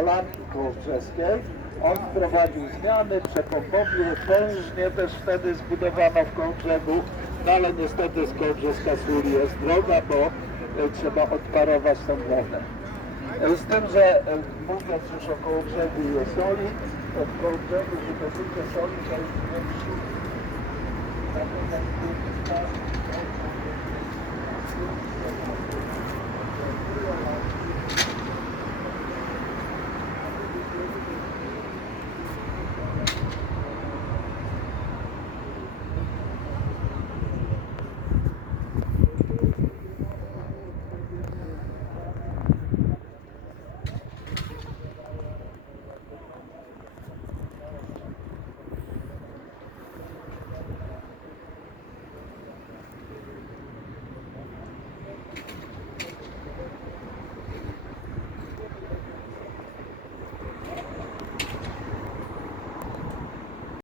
Polanki Kołobrzeskiej. On wprowadził zmiany, przepompowił, pężnie też wtedy zbudowano w Kołobrzegu, no ale niestety z Kołobrzeska Sól jest droga, bo e, trzeba odparować tą drogę. E, z tym, że e, mówiąc już o Kołobrzegu i o soli, to w Kołobrzegu wydobycie soli to jest większy